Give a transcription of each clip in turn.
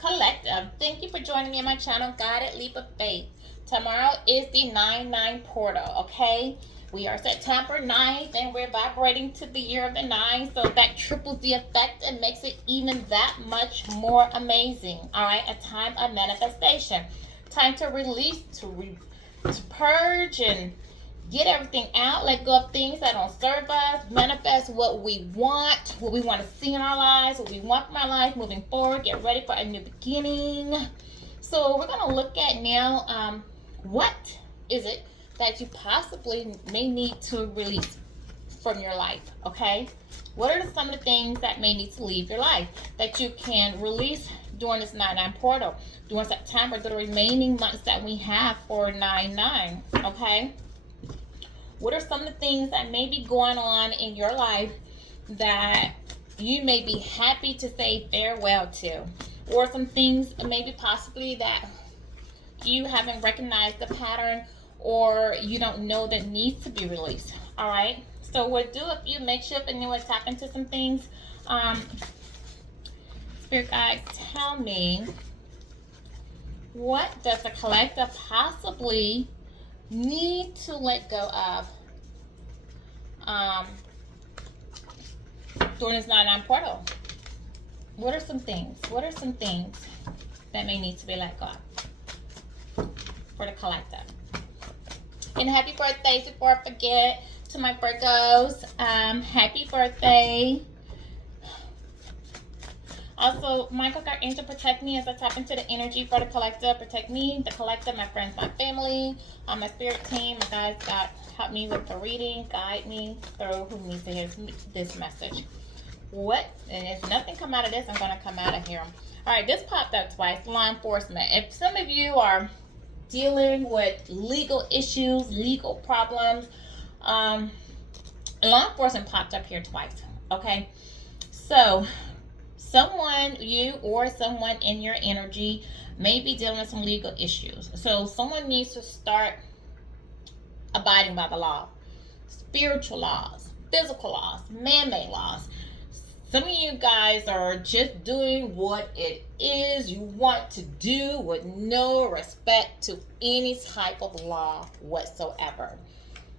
collective. Thank you for joining me on my channel, Guided Leap of Faith. Tomorrow is the 9-9 portal, okay? We are September 9th and we're vibrating to the year of the 9, so that triples the effect and makes it even that much more amazing. All right, a time of manifestation. Time to release, to purge and get everything out, let go of things that don't serve us, manifest what we want to see in our lives, what we want from our life moving forward, get ready for a new beginning. So we're going to look at now what is it that you possibly may need to release from your life, okay? What are some of the things that may need to leave your life that you can release during this 9-9 portal, during September, the remaining months that we have for 9-9, okay? What are some of the things that may be going on in your life that you may be happy to say farewell to? Or some things maybe possibly that you haven't recognized the pattern or you don't know that needs to be released. All right? So we'll do a few makeshift and then we'll tap into some things. Spirit guides, tell me, what does the collective possibly need to let go of during this 9-9 portal? What are some things? What are some things that may need to be let go of for the collective? And happy birthdays before I forget to my Virgos. Happy birthday. Also, Michael, Archangel, protect me as I tap into the energy for the collective. Protect me, the collective, my friends, my family, my spirit team. My guys, God, help me with the reading. Guide me through who needs to hear this message. What? And if nothing come out of this, I'm going to come out of here. All right, this popped up twice. Law enforcement. If some of you are dealing with legal issues, legal problems, law enforcement popped up here twice. Okay? So someone, you or someone in your energy may be dealing with some legal issues. So someone needs to start abiding by the law. Spiritual laws, physical laws, man-made laws. Some of you guys are just doing what it is you want to do with no respect to any type of law whatsoever.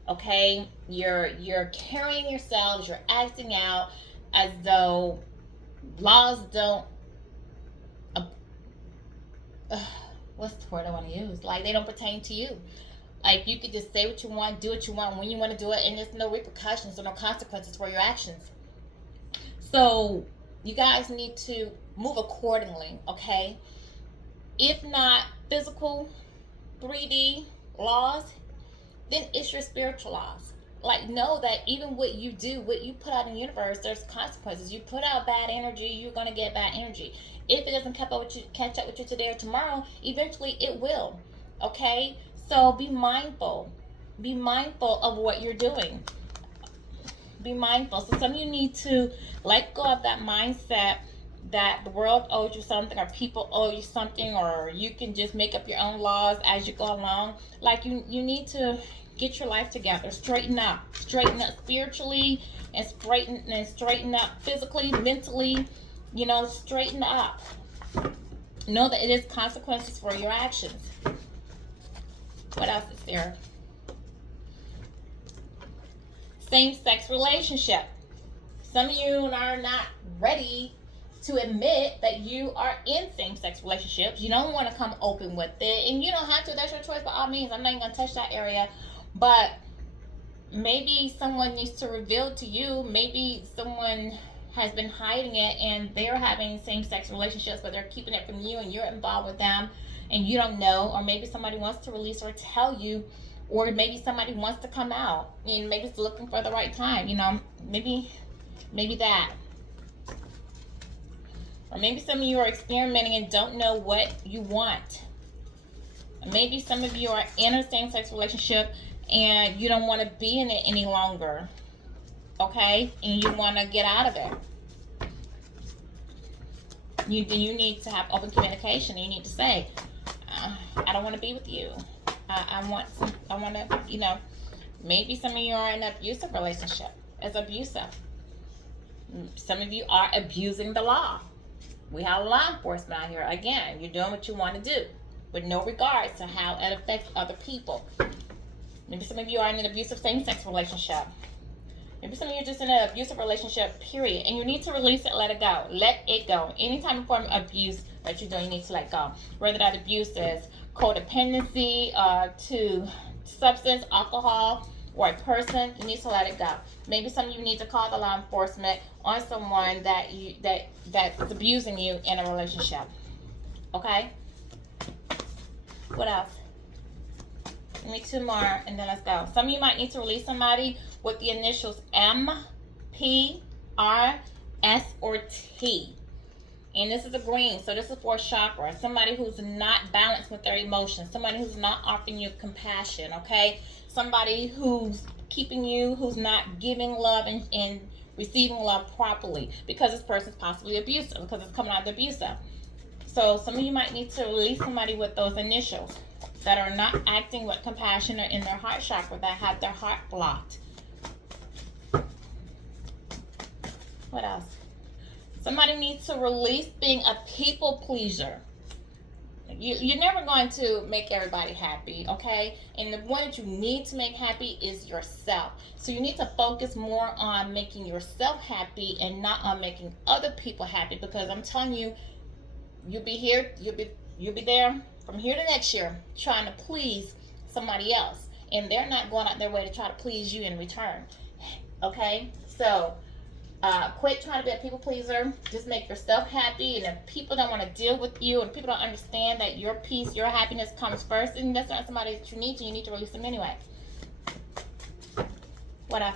Okay? You're carrying yourselves, you're acting out as though laws don't what's the word I want to use? Like, they don't pertain to you. Like, you could just say what you want, do what you want when you want to do it, and there's no repercussions or no consequences for your actions. So you guys need to move accordingly, okay? If not physical 3D laws, then it's your spiritual laws. Like, know that even what you do, what you put out in the universe, there's consequences. You put out bad energy, you're going to get bad energy. If it doesn't catch up with you today or tomorrow, eventually it will. Okay? So be mindful. Be mindful of what you're doing. Be mindful. So some of you need to let go of that mindset that the world owes you something, or people owe you something, or you can just make up your own laws as you go along. Like, you need to get your life together. Straighten up spiritually, and straighten up physically, mentally. You know, straighten up. Know that it is consequences for your actions. What else is there? Same-sex relationship. Some of you are not ready to admit that you are in same-sex relationships. You don't want to come open with it, and you don't have to. That's your choice by all means. I'm not even going to touch that area. But maybe someone needs to reveal to you. Maybe someone has been hiding it and they're having same-sex relationships, but they're keeping it from you and you're involved with them and you don't know. Or maybe somebody wants to release or tell you, or maybe somebody wants to come out and maybe it's looking for the right time. You know, maybe that. Or maybe some of you are experimenting and don't know what you want. Maybe some of you are in a same-sex relationship and you don't want to be in it any longer. Okay? And you want to get out of it. You need to have open communication. You need to say, I don't want to be with you. I want to, maybe some of you are in an abusive relationship. It's abusive. Some of you are abusing the law. We have law enforcement out here. Again, you're doing what you want to do with no regards to how it affects other people. Maybe some of you are in an abusive same-sex relationship. Maybe some of you are just in an abusive relationship, period. And you need to release it, let it go. Let it go. Any type of form of abuse that you're doing, you need to let go. Whether that abuse is codependency to substance, alcohol, or a person, you need to let it go. Maybe some of you need to call the law enforcement on someone that's abusing you in a relationship. Okay? What else? Give me 2 more and then let's go. Some of you might need to release somebody with the initials M, P, R, S, or T. And this is a green, so this is for chakra. Somebody who's not balanced with their emotions. Somebody who's not offering you compassion, okay? Somebody who's keeping you, who's not giving love and receiving love properly, because this person's possibly abusive, because it's coming out of the abusive. So some of you might need to release somebody with those initials that are not acting with compassion or in their heart chakra, that have their heart blocked. What else? Somebody needs to release being a people pleaser. You're never going to make everybody happy, okay? And the one that you need to make happy is yourself. So you need to focus more on making yourself happy and not on making other people happy, because I'm telling you, you'll be here, you'll be there from here to next year trying to please somebody else, and they're not going out their way to try to please you in return. Okay? So quit trying to be a people pleaser. Just make yourself happy, and if people don't want to deal with you and people don't understand that your peace, your happiness comes first, and that's not somebody that you need to release them anyway. What else?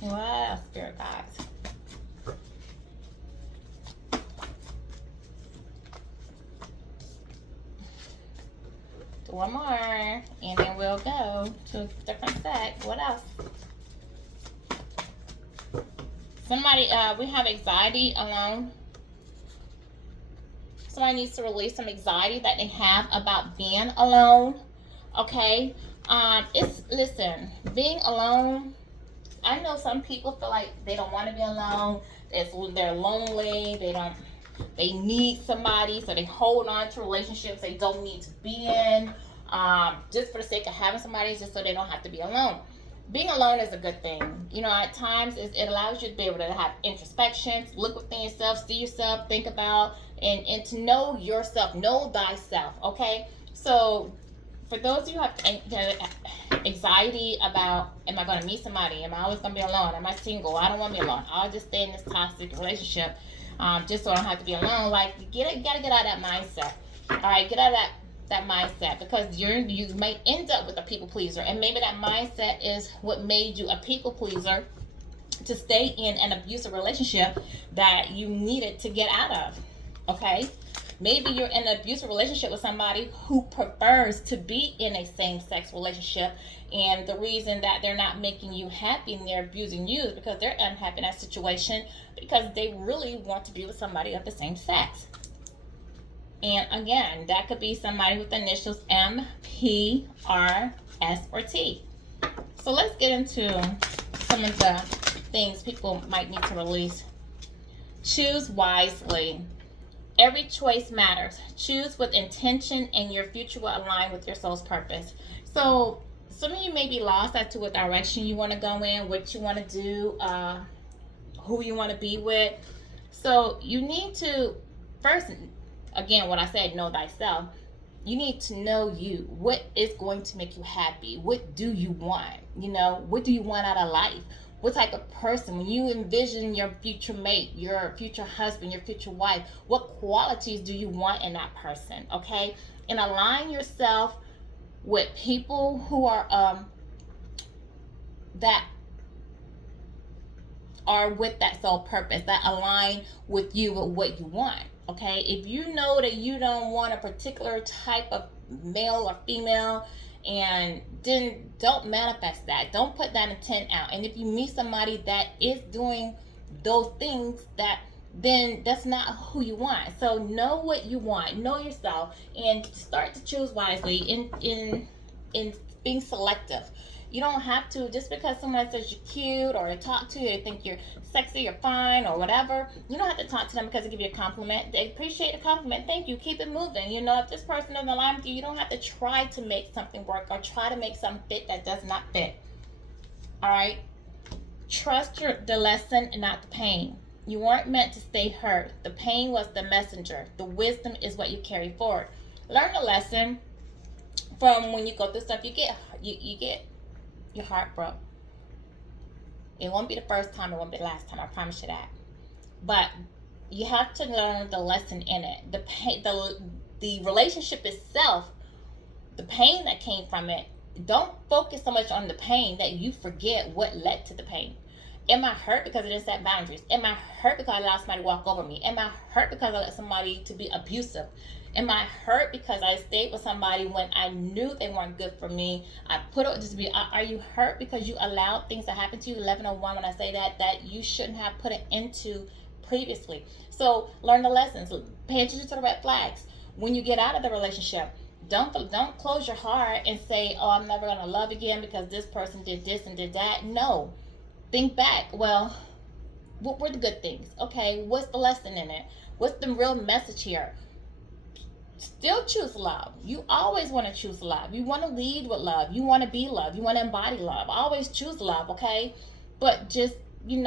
What else, spirit guides? One more, and then we'll go to a different set. What else? Somebody, we have anxiety alone. Somebody needs to release some anxiety that they have about being alone. Okay? Listen, being alone, I know some people feel like they don't want to be alone. They're lonely. They need somebody, so they hold on to relationships they don't need to be in, just for the sake of having somebody, just so they don't have to be alone. Being alone is a good thing. You know, at times it allows you to be able to have introspection, look within yourself, see yourself, think about, and to know yourself, know thyself, okay? So for those of you who have anxiety about, am I going to meet somebody? Am I always going to be alone? Am I single? I don't want to be alone. I'll just stay in this toxic relationship. Just so I don't have to be alone. Like, you gotta get out of that mindset. All right, get out of that mindset, because you may end up with a people pleaser, and maybe that mindset is what made you a people pleaser to stay in an abusive relationship that you needed to get out of. Okay, maybe you're in an abusive relationship with somebody who prefers to be in a same-sex relationship, and the reason that they're not making you happy and they're abusing you is because they're unhappy in that situation, because they really want to be with somebody of the same sex. And again, that could be somebody with the initials M, P, R, S, or T. So let's get into some of the things people might need to release. Choose wisely. Every choice matters. Choose with intention, and your future will align with your soul's purpose. So some of you may be lost as to what direction you want to go in, what you want to do, who you want to be with. So you need to first, again, what I said, know thyself. You need to know you. What is going to make you happy? What do you want? You know, what do you want out of life? What type of person, when you envision your future mate, your future husband, your future wife, what qualities do you want in that person? Okay? And align yourself with people who are that are with that soul purpose, that align with you, with what you want. Okay, if you know that you don't want a particular type of male or female, and then don't manifest that. Don't put that intent out. And if you meet somebody that is doing those things, then that's not who you want. So know what you want, know yourself, and start to choose wisely in being selective. You don't have to, just because someone says you're cute or they talk to you, they think you're sexy or fine or whatever, you don't have to talk to them because they give you a compliment. They appreciate the compliment. Thank you. Keep it moving. You know, if this person doesn't align with you, you don't have to try to make something work or try to make something fit that does not fit. All right? Trust the lesson and not the pain. You weren't meant to stay hurt. The pain was the messenger. The wisdom is what you carry forward. Learn the lesson from when you go through stuff. You get your heart broke. It won't be the first time. It won't be the last time. I promise you that. But you have to learn the lesson in it. The pain, the relationship itself, the pain that came from it. Don't focus so much on the pain that you forget what led to the pain. Am I hurt because I didn't set boundaries? Am I hurt because I allowed somebody to walk over me? Am I hurt because I let somebody to be abusive? Am I hurt because I stayed with somebody when I knew they weren't good for me? I put it just be. Are you hurt because you allowed things to happen to you? 1101. When I say that you shouldn't have put it into previously. So learn the lessons. Pay attention to the red flags when you get out of the relationship. Don't close your heart and say, oh, I'm never going to love again because this person did this and did that. No. Think back. Well, what were the good things? Okay, what's the lesson in it? What's the real message here? Still choose love. You always want to choose love. You want to lead with love. You want to be love. You want to embody love. Always choose love, okay? But just, you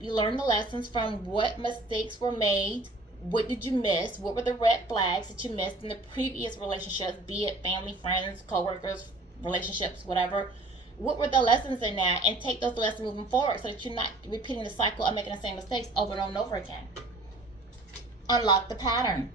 learn the lessons from what mistakes were made. What did you miss? What were the red flags that you missed in the previous relationships, be it family, friends, co-workers, relationships, whatever? What were the lessons in that? And take those lessons moving forward so that you're not repeating the cycle of making the same mistakes over and over again. Unlock the pattern.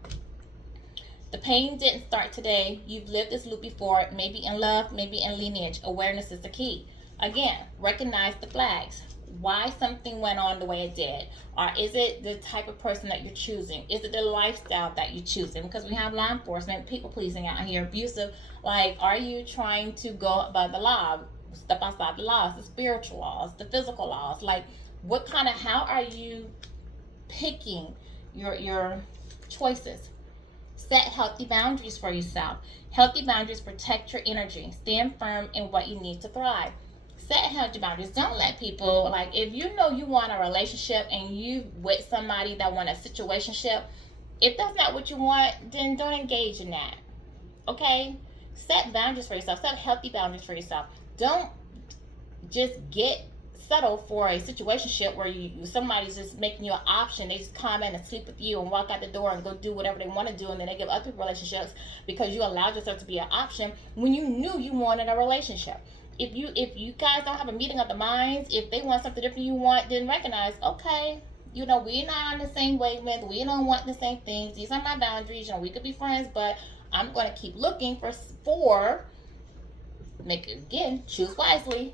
The pain didn't start today. You've lived this loop before, maybe in love, maybe in lineage. Awareness is the key. Again, recognize the flags. Why something went on the way it did, or is it the type of person that you're choosing? Is it the lifestyle that you're choosing? Because we have law enforcement, people pleasing out here, abusive. Like, are you trying to go above the law, step outside the laws, the spiritual laws, the physical laws? Like, how are you picking your choices? Set healthy boundaries for yourself. Healthy boundaries protect your energy. Stand firm in what you need to thrive. Set healthy boundaries. Don't let people, like, if you know you want a relationship and you with somebody that want a situationship, if that's not what you want, then don't engage in that. Okay? Set boundaries for yourself. Set healthy boundaries for yourself. Don't just settle for a situationship where somebody's just making you an option. They just come in and sleep with you and walk out the door and go do whatever they want to do, and then they give other relationships because you allowed yourself to be an option when you knew you wanted a relationship. If you guys don't have a meeting of the minds, if they want something different you want, then recognize, okay, we're not on the same wavelength. We don't want the same things. These are my boundaries. We could be friends, but I'm going to keep looking for choose wisely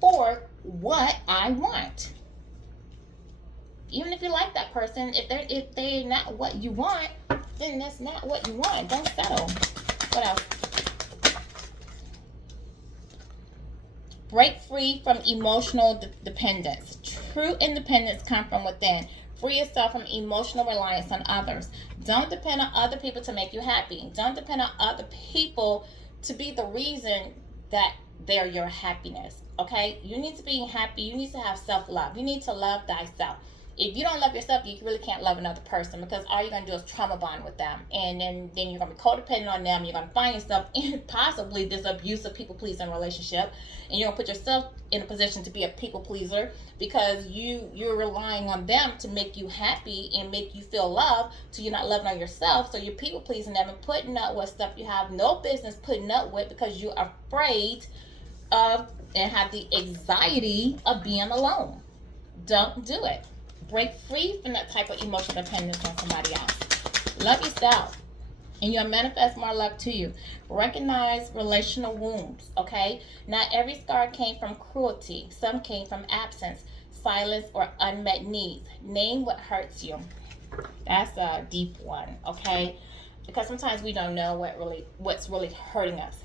for what I want. Even if you like that person, if they're not what you want, then that's not what you want. Don't settle. What else? Break free from emotional dependence. True independence comes from within. Free yourself from emotional reliance on others. Don't depend on other people to make you happy. Don't depend on other people to be the reason that they're your happiness. Okay? You need to be happy. You need to have self-love. You need to love thyself. If you don't love yourself, you really can't love another person, because all you're going to do is trauma bond with them. And then you're going to be codependent on them. You're going to find yourself in possibly this abusive people-pleasing relationship. And you're going to put yourself in a position to be a people-pleaser because you're relying on them to make you happy and make you feel loved, so you're not loving on yourself. So you're people-pleasing them and putting up with stuff you have no business putting up with because you're afraid of and have the anxiety of being alone. Don't do it. Break free from that type of emotional dependence on somebody else. Love yourself, and you'll manifest more love to you. Recognize relational wounds, okay? Not every scar came from cruelty. Some came from absence, silence, or unmet needs. Name what hurts you. That's a deep one, okay? Because sometimes we don't know what's really hurting us.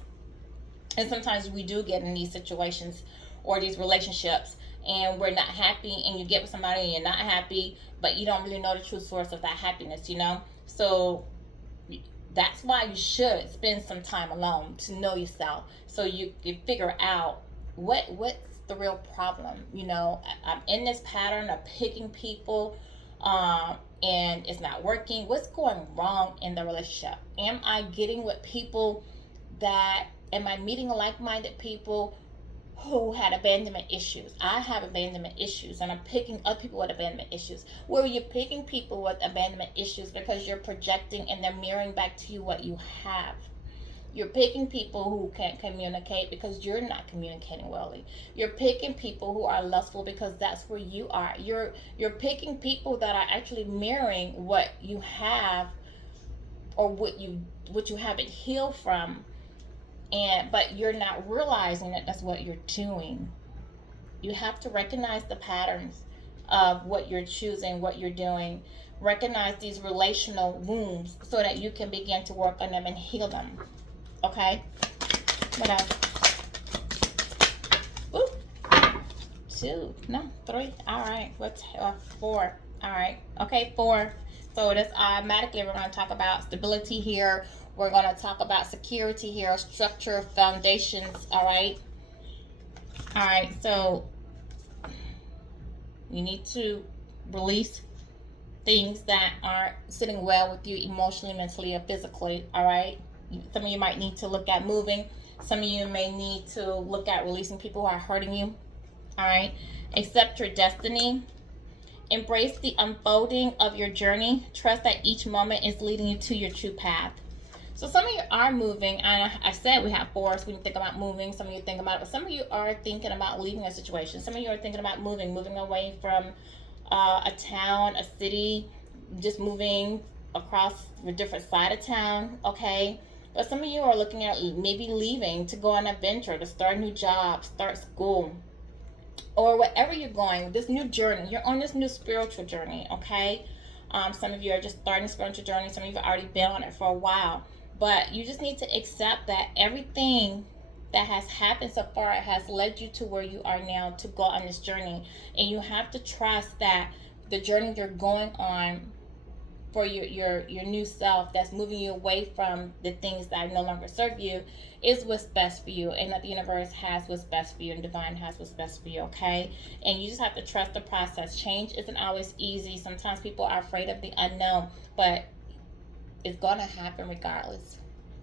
And sometimes we do get in these situations or these relationships and we're not happy, and you get with somebody and you're not happy, but you don't really know the true source of that happiness, So that's why you should spend some time alone to know yourself, so you can figure out what's the real problem? You know, I'm in this pattern of picking people, and it's not working. What's going wrong in the relationship? Am I getting with people that, am I meeting like-minded people who had abandonment issues? I have abandonment issues, and I'm picking up people with abandonment issues. Where you're picking people with abandonment issues because you're projecting and they're mirroring back to you what you have. You're picking people who can't communicate because you're not communicating well. You're picking people who are lustful because that's where you are. You're picking people that are actually mirroring what you have, or what you haven't healed from, and but you're not realizing that that's what you're doing. You have to recognize the patterns of what you're choosing, what you're doing. Recognize these relational wounds so that you can begin to work on them and heal them. Okay? What else? Ooh. 2, no, 3. All right. What's 4? All right. Okay, 4. So this automatically, we're going to talk about stability here. We're going to talk about security here, structure, foundations. All right. All right. So you need to release things that aren't sitting well with you emotionally, mentally, or physically. All right. Some of you might need to look at moving. Some of you may need to look at releasing people who are hurting you. All right. Accept your destiny. Embrace the unfolding of your journey. Trust that each moment is leading you to your true path. So some of you are moving, and I said we have 4, so when you think about moving, some of you think about it, but some of you are thinking about leaving a situation. Some of you are thinking about moving away from a town, a city, just moving across a different side of town, okay? But some of you are looking at maybe leaving to go on an adventure, to start a new job, start school, or wherever you're going, this new journey. You're on this new spiritual journey, okay? Some of you are just starting a spiritual journey. Some of you have already been on it for a while. But you just need to accept that everything that has happened so far has led you to where you are now to go on this journey. And you have to trust that the journey you're going on for your new self, that's moving you away from the things that no longer serve you, is what's best for you, and that the universe has what's best for you, and divine has what's best for you, okay? And you just have to trust the process. Change isn't always easy. Sometimes people are afraid of the unknown, but it's going to happen regardless.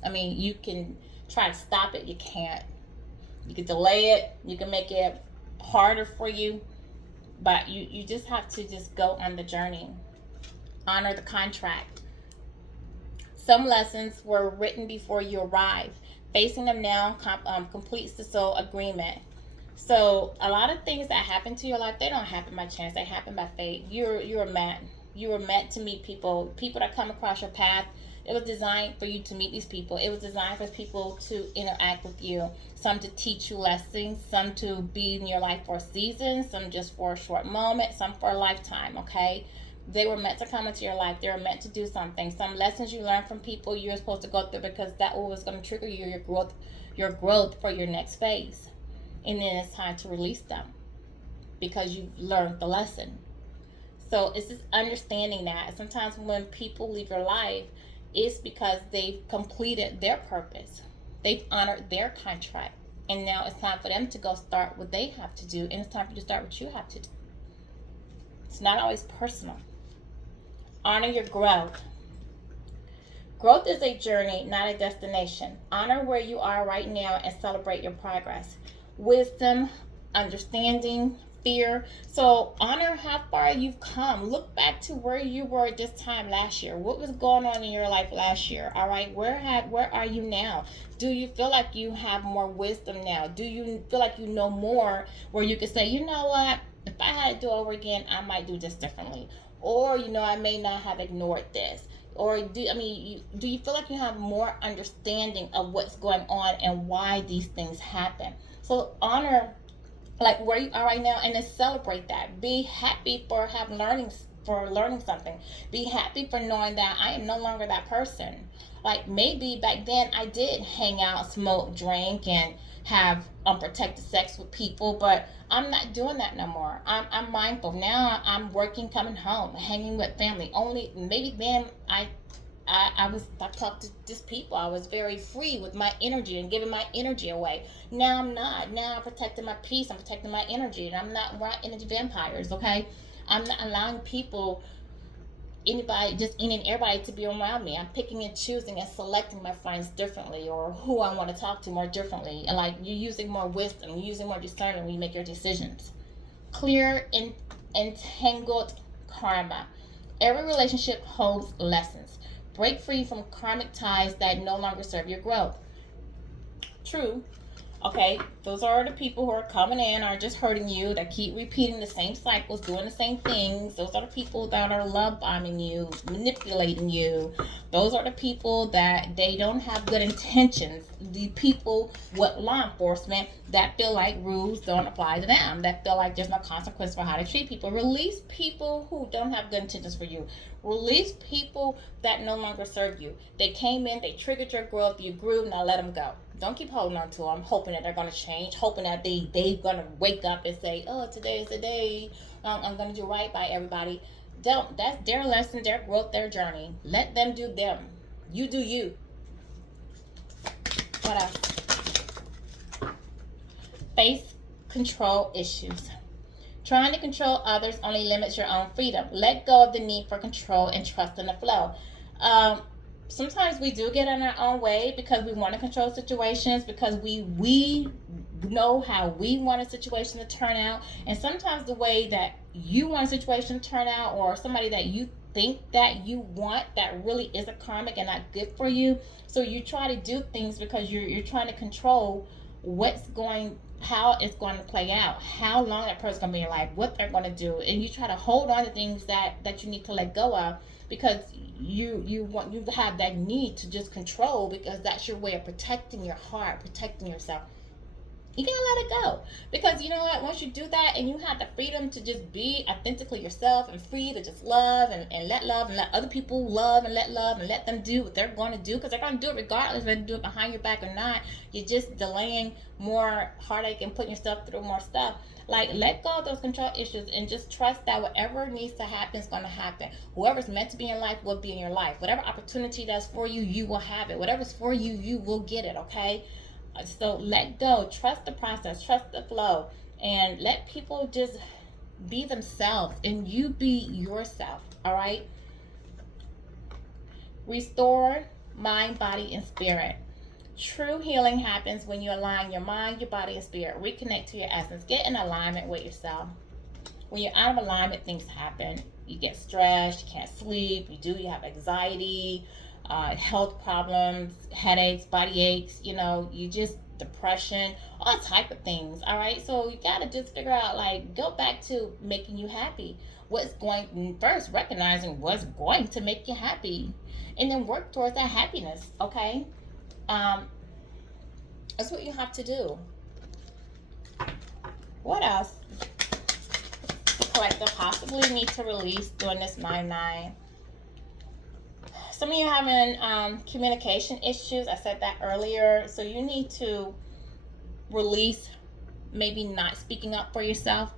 I mean, you can try to stop it. You can't. You can delay it. You can make it harder for you. But you just have to just go on the journey. Honor the contract. Some lessons were written before you arrived. Facing them now completes the soul agreement. So a lot of things that happen to your life, they don't happen by chance. They happen by fate. You're meant. You were meant to meet people that come across your path. It was designed for you to meet these people. It was designed for people to interact with you. Some to teach you lessons, some to be in your life for a season, some just for a short moment, some for a lifetime, okay? They were meant to come into your life. They were meant to do something. Some lessons you learn from people you're supposed to go through, because that was going to trigger your growth for your next phase. And then it's time to release them because you've learned the lesson. So it's just understanding that sometimes when people leave your life, it's because they've completed their purpose. They've honored their contract. And now it's time for them to go start what they have to do. And it's time for you to start what you have to do. It's not always personal. Honor your growth. Growth is a journey, not a destination. Honor where you are right now and celebrate your progress. Wisdom, understanding, fear. So honor how far you've come. Look back to where you were at this time last year. What was going on in your life last year? All right, where are you now? Do you feel like you have more wisdom now? Do you feel like you know more, where you can say, you know what, if I had to do over again, I might do this differently, or I may not have ignored this, or do you feel like you have more understanding of what's going on and why these things happen? So honor like where you are right now, and then celebrate that. Be happy for learning something. Be happy for knowing that I am no longer that person. Like maybe back then I did hang out, smoke, drink, and have unprotected sex with people, but I'm not doing that no more. I'm mindful now. I'm working, coming home, hanging with family. Only maybe then I I talked to just people. I was very free with my energy and giving my energy away. Now I'm not. Now I'm protecting my peace. I'm protecting my energy, and I'm not around energy vampires. Okay, I'm not allowing people, anybody, just any and everybody to be around me. I'm picking and choosing and selecting my friends differently, or who I want to talk to more differently. And like, you're using more wisdom, you're using more discernment when you make your decisions. Clear and entangled karma. Every relationship holds lessons. Break free from karmic ties that no longer serve your growth. True. Okay, those are the people who are coming in, are just hurting you, that keep repeating the same cycles, doing the same things. Those are the people that are love bombing you, manipulating you. Those are the people that they don't have good intentions. The people with law enforcement that feel like rules don't apply to them, that feel like there's no consequence for how to treat people. Release people who don't have good intentions for you. Release people that no longer serve you. They came in, they triggered your growth, you grew, now let them go. Don't keep holding on to them, hoping that they're going to change, hoping that they're going to wake up and say, oh, today is the day, I'm going to do right by everybody. Don't. That's their lesson, their growth, their journey. Let them do them. You do you. What else? Face control issues. Trying to control others only limits your own freedom. Let go of the need for control and trust in the flow. Sometimes we do get in our own way because we want to control situations, because we know how we want a situation to turn out, and sometimes the way that you want a situation to turn out, or somebody that you think that you want, that really is a karmic and not good for you. So you try to do things because you're trying to control how it's going to play out, how long that person's going to be in your life, what they're going to do, and you try to hold on to things that you need to let go of, because you have that need to just control, because that's your way of protecting your heart, protecting yourself. You gotta let it go, because you know what, once you do that and you have the freedom to just be authentically yourself and free to just love and let other people love and let them do what they're going to do, because they're going to do it regardless if they do it behind your back or not. You're just delaying more heartache and putting yourself through more stuff. Like, let go of those control issues and just trust that whatever needs to happen is going to happen. Whoever's meant to be in your life will be in your life. Whatever opportunity that's for you, you will have it. Whatever's for you, you will get it. Okay. So let go, trust the process, trust the flow, and let people just be themselves and you be yourself. All right. Restore mind, body, and spirit. True healing happens when you align your mind, your body, and spirit. Reconnect to your essence. Get in alignment with yourself. When you're out of alignment, things happen. You get stressed, you can't sleep, you have anxiety, health problems, headaches, body aches, you just depression, all type of things. All right, so you got to just figure out, like, go back to making you happy. First recognizing what's going to make you happy, and then work towards that happiness. Okay. That's what you have to do. What else the collective possibly need to release during this 9-9? Some of you having communication issues. I said that earlier. So you need to release maybe not speaking up for yourself.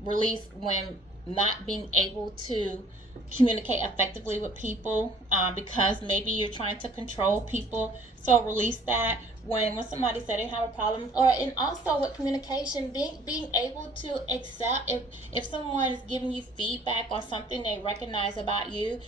Release when not being able to communicate effectively with people, because maybe you're trying to control people. So release that when somebody said they have a problem, and also with communication, being able to accept if someone is giving you feedback on something they recognize about you.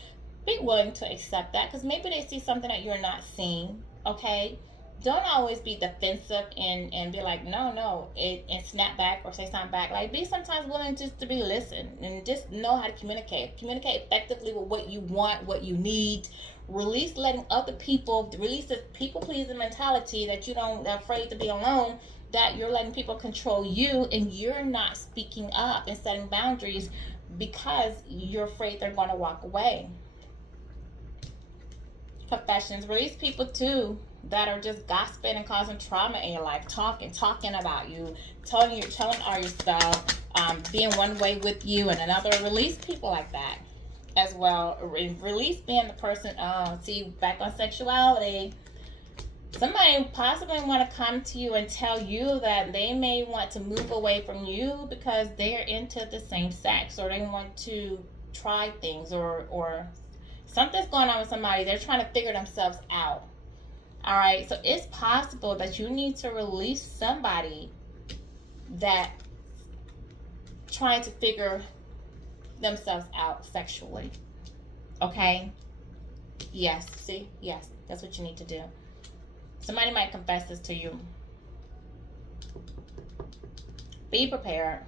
Be willing to accept that, because maybe they see something that you're not seeing. Okay. Don't always be defensive and be like, no, and snap back or say something back. Like, be sometimes willing just to be listened and just know how to communicate effectively with what you want, what you need. Release letting other people, release this people pleasing mentality that you don't, afraid to be alone, that you're letting people control you and you're not speaking up and setting boundaries because you're afraid they're going to walk away. Confessions. Release people too that are just gossiping and causing trauma in your life, talking about you, telling all your stuff, being one way with you and another. Release people like that as well. Release being the person. See, back on sexuality. Somebody possibly want to come to you and tell you that they may want to move away from you because they're into the same sex, or they want to try things or Something's going on with somebody. They're trying to figure themselves out. All right. So it's possible that you need to release somebody that trying to figure themselves out sexually. Okay? Yes. See? Yes. That's what you need to do. Somebody might confess this to you. Be prepared.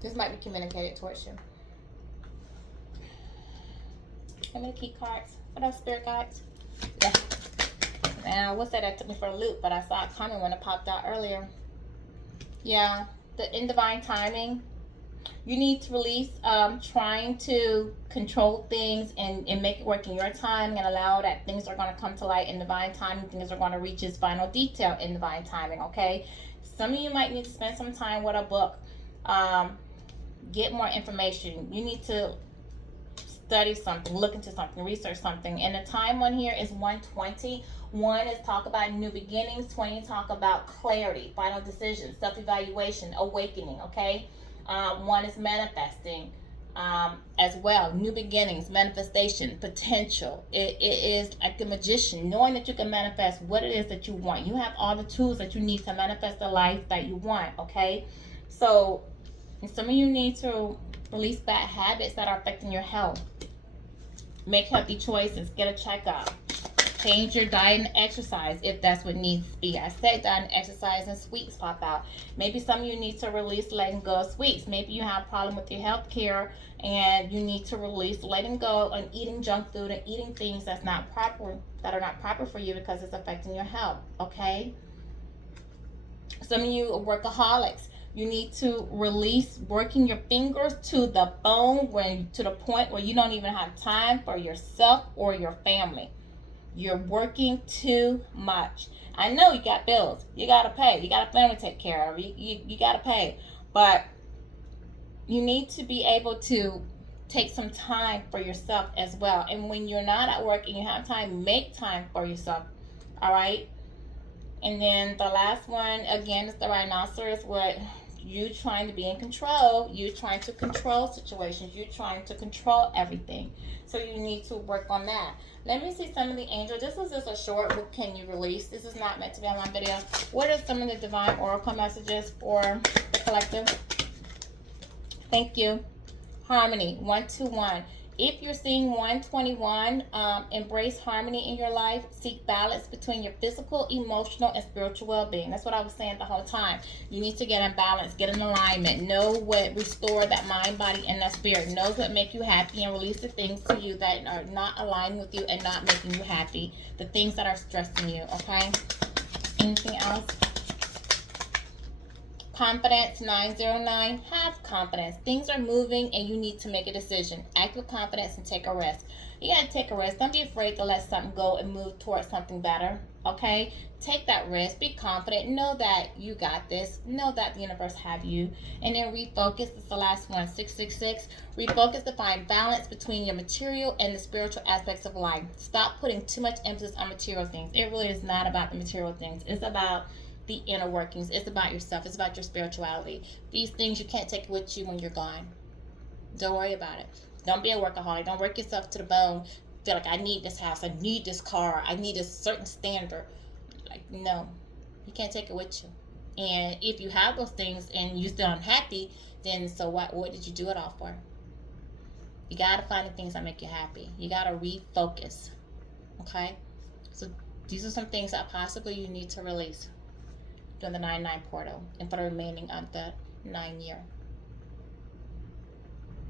This might be communicated towards you. How many key cards? What else, spirit guides? Yeah. Now, I would say that took me for a loop, but I saw it coming when it popped out earlier. Yeah. The in divine timing. You need to release trying to control things and make it work in your time, and allow that things are going to come to light in divine timing. Things are going to reach its final detail in divine timing, okay? Some of you might need to spend some time with a book. Get more information. You need to study something, look into something, research something. And the time on here is 120. 1 is talk about new beginnings. 20 talk about clarity, final decisions, self-evaluation, awakening, okay? 1 is manifesting as well. New beginnings, manifestation, potential. It is like a magician, knowing that you can manifest what it is that you want. You have all the tools that you need to manifest the life that you want, okay? So some of you need to release bad habits that are affecting your health. Make healthy choices. Get a checkup. Change your diet and exercise if that's what needs to be. I say diet and exercise, and sweets pop out. Maybe some of you need to release letting go of sweets. Maybe you have a problem with your health care and you need to release letting go and eating junk food and eating things that are not proper for you because it's affecting your health. Okay? Some of you are workaholics. You need to release working your fingers to the bone, to the point where you don't even have time for yourself or your family. You're working too much. I know you got bills. You got to pay. You got a family to take care of. You got to pay. But you need to be able to take some time for yourself as well. And when you're not at work and you have time, make time for yourself. All right? And then the last one, again, is the rhinoceros. What you trying to be in control. You trying to control situations. You trying to control everything. So you need to work on that. Let me see some of the angels. This is just a short book. Can you release? This is not meant to be on my video. What are some of the divine oracle messages for the collective? Thank you. Harmony, 121. If you're seeing 121, embrace harmony in your life. Seek balance between your physical, emotional, and spiritual well-being. That's what I was saying the whole time. You need to get in balance, get in alignment. Know what restore that mind, body, and that spirit. Knows what make you happy, and release the things to you that are not aligning with you and not making you happy. The things that are stressing you, okay? Anything else? Confidence, 909. Have confidence. Things are moving and you need to make a decision. Act with confidence and take a risk. You got to take a risk. Don't be afraid to let something go and move towards something better. Okay? Take that risk. Be confident. Know that you got this. Know that the universe have you. And then refocus. This is the last one. 666. Refocus to find balance between your material and the spiritual aspects of life. Stop putting too much emphasis on material things. It really is not about the material things. It's about the inner workings. It's about yourself. It's about your spirituality. These things you can't take with you when you're gone. Don't worry about it. Don't be a workaholic. Don't work yourself to the bone. Feel like I need this house. I need this car. I need a certain standard. Like, no. You can't take it with you. And if you have those things and you're still unhappy, then so what? What did you do it all for? You got to find the things that make you happy. You got to refocus. Okay? So these are some things that possibly you need to release during the 9-9 portal and for the remaining of the 9 year.